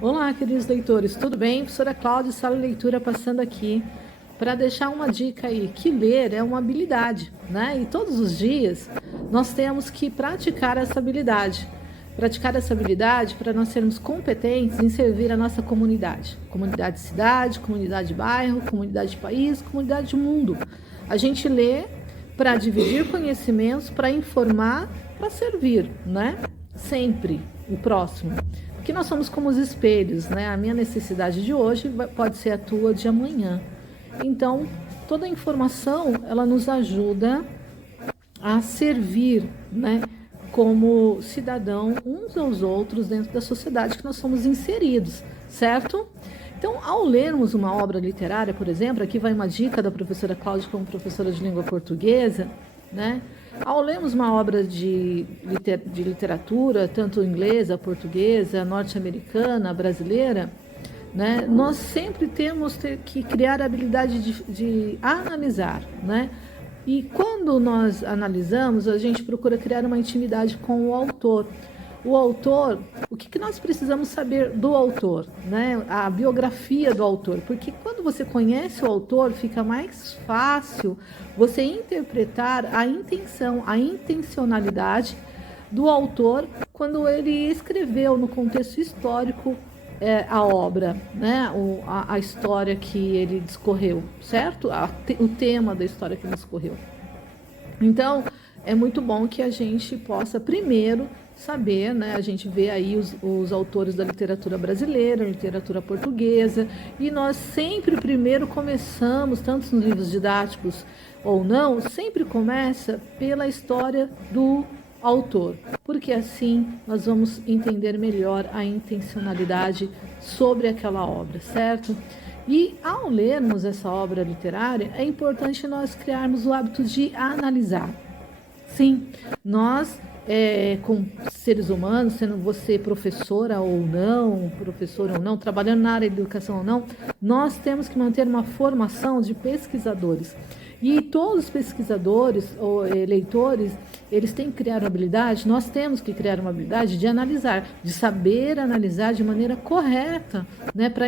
Olá, queridos leitores, tudo bem? Professora Cláudia, Sala de Leitura, passando aqui para deixar uma dica aí, que ler é uma habilidade, né? E todos os dias nós temos que praticar essa habilidade. Praticar essa habilidade para nós sermos competentes em servir a nossa comunidade. Comunidade de cidade, comunidade de bairro, comunidade de país, comunidade de mundo. A gente lê para dividir conhecimentos, para informar, para servir, né? Sempre o próximo. Porque nós somos como os espelhos, né? A minha necessidade de hoje pode ser a tua de amanhã. Então, toda a informação, ela nos ajuda a servir, né? Como cidadão uns aos outros dentro da sociedade que nós somos inseridos, certo? Então, ao lermos uma obra literária, por exemplo, aqui vai uma dica da professora Cláudia como professora de língua portuguesa, né? Ao lermos uma obra de literatura, tanto inglesa, portuguesa, norte-americana, brasileira, né, nós sempre temos que criar a habilidade de analisar, né? E quando nós analisamos, a gente procura criar uma intimidade com o autor. O autor, o que nós precisamos saber do autor, né? A biografia do autor, porque quando você conhece o autor, fica mais fácil você interpretar a intenção, a intencionalidade do autor quando ele escreveu no contexto histórico a obra, né? A história que ele discorreu, certo? O tema da história que ele discorreu. Então, é muito bom que a gente possa primeiro saber, né? A gente vê aí os autores da literatura brasileira, literatura portuguesa, e nós sempre primeiro começamos, tanto nos livros didáticos ou não, sempre começa pela história do autor, porque assim nós vamos entender melhor a intencionalidade sobre aquela obra, certo? E ao lermos essa obra literária, é importante nós criarmos o hábito de analisar. Sim, nós, como seres humanos, sendo você professora ou não, trabalhando na área de educação ou não, nós temos que manter uma formação de pesquisadores. E todos os pesquisadores ou leitores, eles têm que criar uma habilidade, nós temos que criar uma habilidade de analisar, de saber analisar de maneira correta, né, para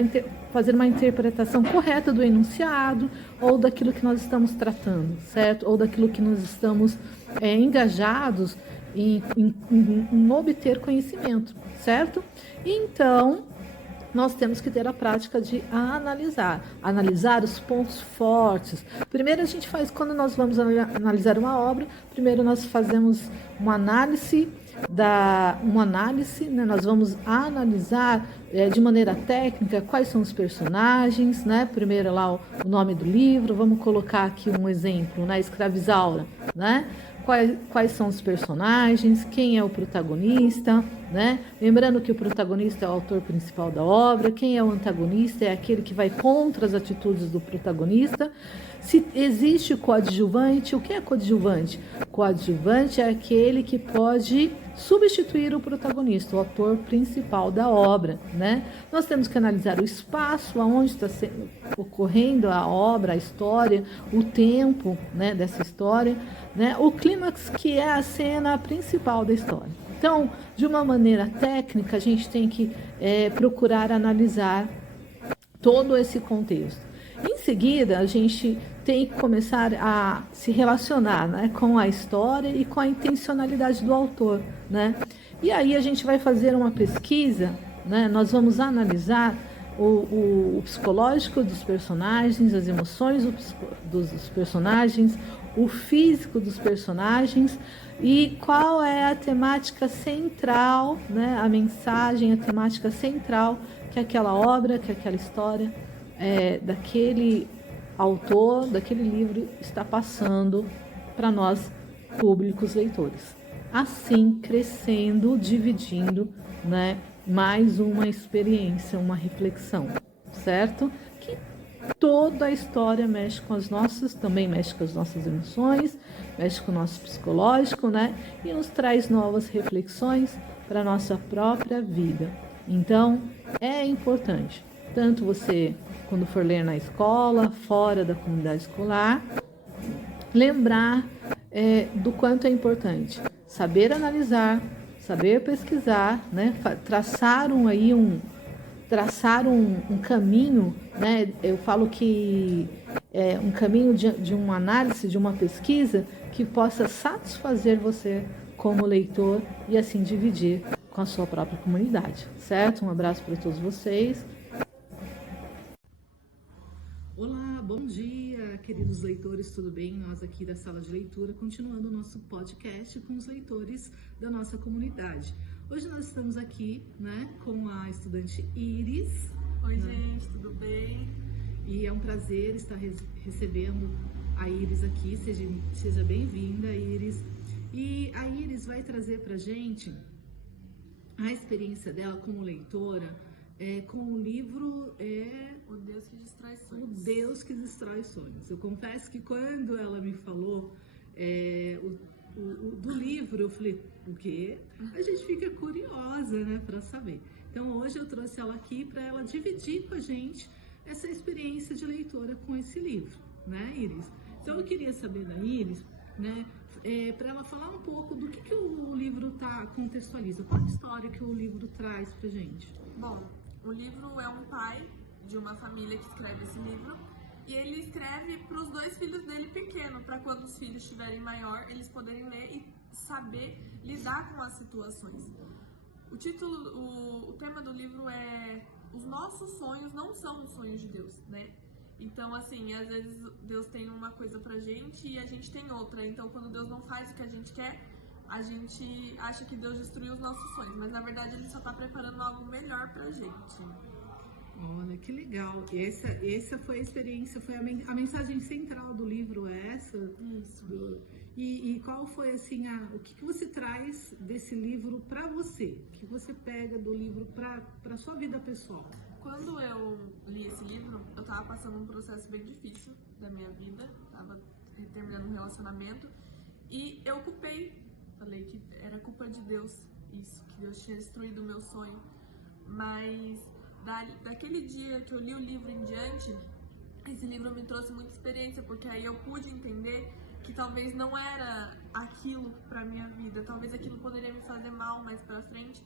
fazer uma interpretação correta do enunciado ou daquilo que nós estamos tratando, certo? Ou daquilo que nós estamos engajados em obter conhecimento, certo? Então, nós temos que ter a prática de analisar os pontos fortes. Primeiro a gente faz, quando nós vamos analisar uma obra, primeiro nós fazemos uma análise, né? Nós vamos analisar de maneira técnica quais são os personagens, né? Primeiro lá o nome do livro, vamos colocar aqui um exemplo, né? Escravizaura, né? Quais são os personagens, quem é o protagonista, né? Lembrando que o protagonista é o autor principal da obra, quem é o antagonista é aquele que vai contra as atitudes do protagonista. Se existe coadjuvante, o que é coadjuvante? Coadjuvante é aquele que pode substituir o protagonista, o autor principal da obra, né? Nós temos que analisar o espaço, aonde está ocorrendo a obra, a história, o tempo, né, dessa história, né? O clímax, que é a cena principal da história. Então, de uma maneira técnica, a gente tem que procurar analisar todo esse contexto. Em seguida, a gente tem que começar a se relacionar, né, com a história e com a intencionalidade do autor, né? E aí a gente vai fazer uma pesquisa, né? Nós vamos analisar o psicológico dos personagens, as emoções dos personagens, o físico dos personagens e qual é a temática central, né? A mensagem, a temática central que aquela obra, que aquela história daquele autor, daquele livro está passando para nós, públicos leitores. Assim, crescendo, dividindo, né, mais uma experiência, uma reflexão, certo? Que toda a história mexe com as nossas, também mexe com as nossas emoções, mexe com o nosso psicológico, né? E nos traz novas reflexões para a nossa própria vida. Então, é importante, tanto você, quando for ler na escola, fora da comunidade escolar, lembrar do quanto é importante saber analisar, saber pesquisar, né? Traçar traçar um caminho, né? Eu falo que é um caminho de uma análise, de uma pesquisa que possa satisfazer você como leitor e assim dividir com a sua própria comunidade, certo? Um abraço para todos vocês. Olá, bom dia, queridos leitores, tudo bem? Nós aqui da Sala de Leitura, continuando o nosso podcast com os leitores da nossa comunidade. Hoje nós estamos aqui, né, com a estudante Iris. Oi, né? Gente, tudo bem? E é um prazer estar recebendo a Iris aqui. Seja bem-vinda, Iris. E a Iris vai trazer pra gente a experiência dela como leitora com o livro O Deus que Destrói Sonhos. O Deus que Destrói Sonhos. Eu confesso que quando ela me falou do livro, eu falei, o quê? A gente fica curiosa, né, para saber. Então hoje eu trouxe ela aqui para ela dividir com a gente essa experiência de leitora com esse livro, né, Iris? Então eu queria saber da Iris, né, para ela falar um pouco do que o livro contextualiza. Qual a história que o livro traz pra gente? Bom, o livro é um pai de uma família que escreve esse livro e ele escreve para os 2 filhos dele pequeno, para quando os filhos estiverem maior, eles poderem ler e saber lidar com as situações. O tema do livro é os nossos sonhos não são os sonhos de Deus, né? Então, assim, às vezes Deus tem uma coisa pra gente e a gente tem outra. Então, quando Deus não faz o que a gente quer, a gente acha que Deus destruiu os nossos sonhos. Mas, na verdade, Ele só tá preparando algo melhor pra gente. Olha, que legal. Essa foi a experiência, foi a mensagem central do livro, essa? Isso. E qual foi, assim, o que você traz desse livro pra você? O que você pega do livro pra sua vida pessoal? Quando eu li esse livro, eu tava passando um processo bem difícil da minha vida, tava terminando um relacionamento, e eu falei que era culpa de Deus, isso, que Deus tinha destruído o meu sonho. Mas daquele dia que eu li o livro em diante, esse livro me trouxe muita experiência, porque aí eu pude entender que talvez não era aquilo pra minha vida, talvez aquilo poderia me fazer mal mais pra frente,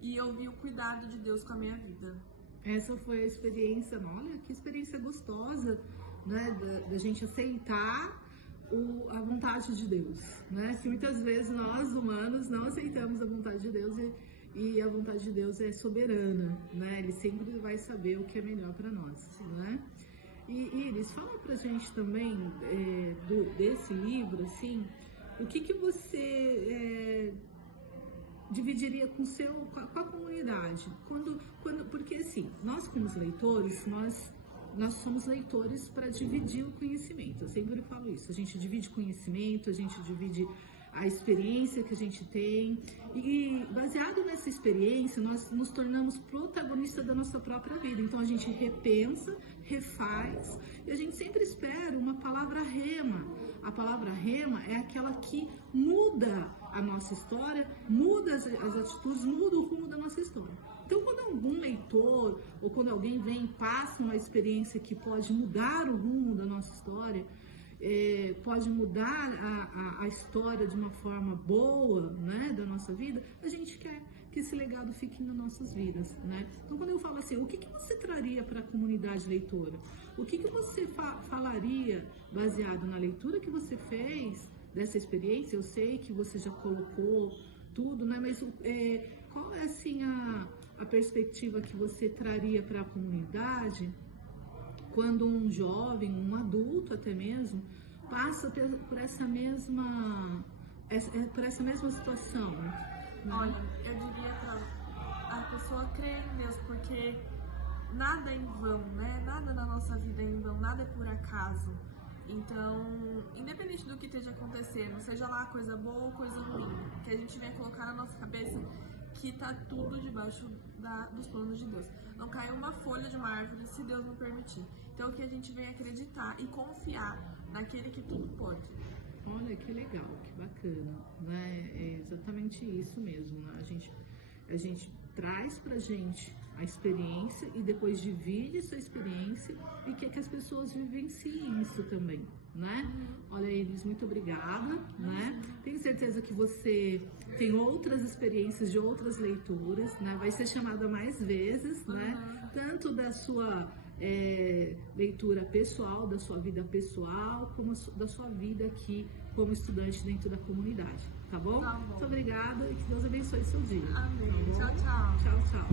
e eu vi o cuidado de Deus com a minha vida. Essa foi a experiência, olha, que experiência gostosa, né, da gente aceitar a vontade de Deus, né, que muitas vezes nós humanos não aceitamos a vontade de Deus e a vontade de Deus é soberana, né, Ele sempre vai saber o que é melhor para nós, né. E Iris, fala pra gente também desse livro, assim, o que você dividiria com a comunidade, porque assim, nós como leitores, nós somos leitores para dividir o conhecimento, eu sempre falo isso, a gente divide conhecimento, a gente divide a experiência que a gente tem, e baseado nessa experiência, nós nos tornamos protagonistas da nossa própria vida, então a gente repensa, refaz, e a gente sempre espera uma palavra rema. A palavra rema é aquela que muda a nossa história, muda as atitudes, muda o rumo da nossa história. Então, quando algum leitor ou quando alguém vem e passa uma experiência que pode mudar o rumo da nossa história, pode mudar a história de uma forma boa, né, da nossa vida, a gente quer que esse legado fique nas nossas vidas, né? Então, quando eu falo assim, o que você traria para a comunidade leitora? O que você falaria baseado na leitura que você fez dessa experiência? Eu sei que você já colocou tudo, né? Mas qual é, assim, a perspectiva que você traria para a comunidade quando um jovem, um adulto até mesmo, passa por essa mesma situação? Né? Olha, eu diria para a pessoa crer em Deus, porque nada é em vão, né? Nada na nossa vida é em vão, nada é por acaso. Então, independente do que esteja acontecendo, seja lá coisa boa ou coisa ruim, que a gente venha colocar na nossa cabeça que tá tudo debaixo dos planos de Deus. Não cai uma folha de uma árvore se Deus não permitir. Então, que a gente venha acreditar e confiar naquele que tudo pode. Olha, que legal, que bacana, né? É exatamente isso mesmo, né? A gente traz pra gente a experiência e depois divide essa experiência e quer que as pessoas vivenciem isso também, né? Olha, Iris, muito obrigada, né? Tenho certeza que você tem outras experiências de outras leituras, né? Vai ser chamada mais vezes, né? tanto da sua leitura pessoal, da sua vida pessoal, como da sua vida aqui como estudante dentro da comunidade, tá bom? Tá bom. Muito obrigada e que Deus abençoe seu dia. Amém. Tá bom? Tchau, tchau. Tchau, tchau.